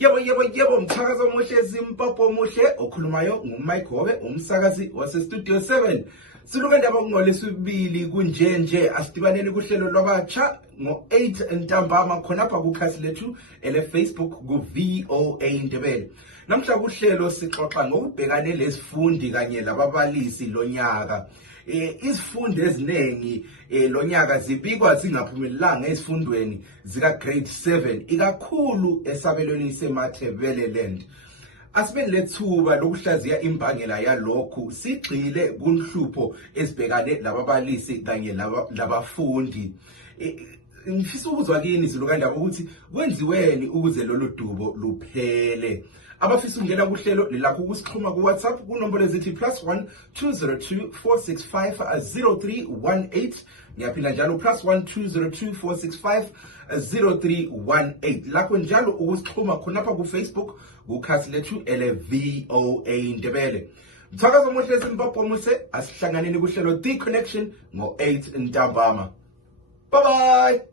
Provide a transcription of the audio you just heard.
Yebo, mthakazo omuhle zimpopho omuhle okhulumayo nguMike Hobe, umsakazi wase Studio 7. Siluka ndaba ngolesibili kunjenje asidibaneni kuhlelo lwabatsha ngo-8 ntambama khonapha kukhasi lethu ele Facebook ku-VOA Ndebele. Namuhla kuhlelo sixoxa ngokubhekane lezifundi kanye lababalisi lonyaka. Izifundi ezinengi lonyaka zibikwa zingaphumelelanga ezifundweni zika grade 7 ikakhulu esabelweni seMatebeleleland. Asibe lethuba lokuhlaziya imbangela yalokhu sigxile kunhlupho ezibhekane lababalisi kanye labafundi. Ngifisa ukuzwa kini ziluka ndaba ukuthi kwenziweni ukuze loludubo luphele. Abafisa ukungena kuhlelo lilakho ukusixhuma ku WhatsApp kunombolo ezithi +1 202 465 0318. Ngiyaphinda njalo +1 202 465 0318. Lakho njalo ukusixhuma khonapha ku Facebook kukhasi lethu ele VOA Ndebele. Mthakazo omuhle simpopho omuhle asihlanganeni kuhlelo The Connection ngo-8 ntambama. Bye bye.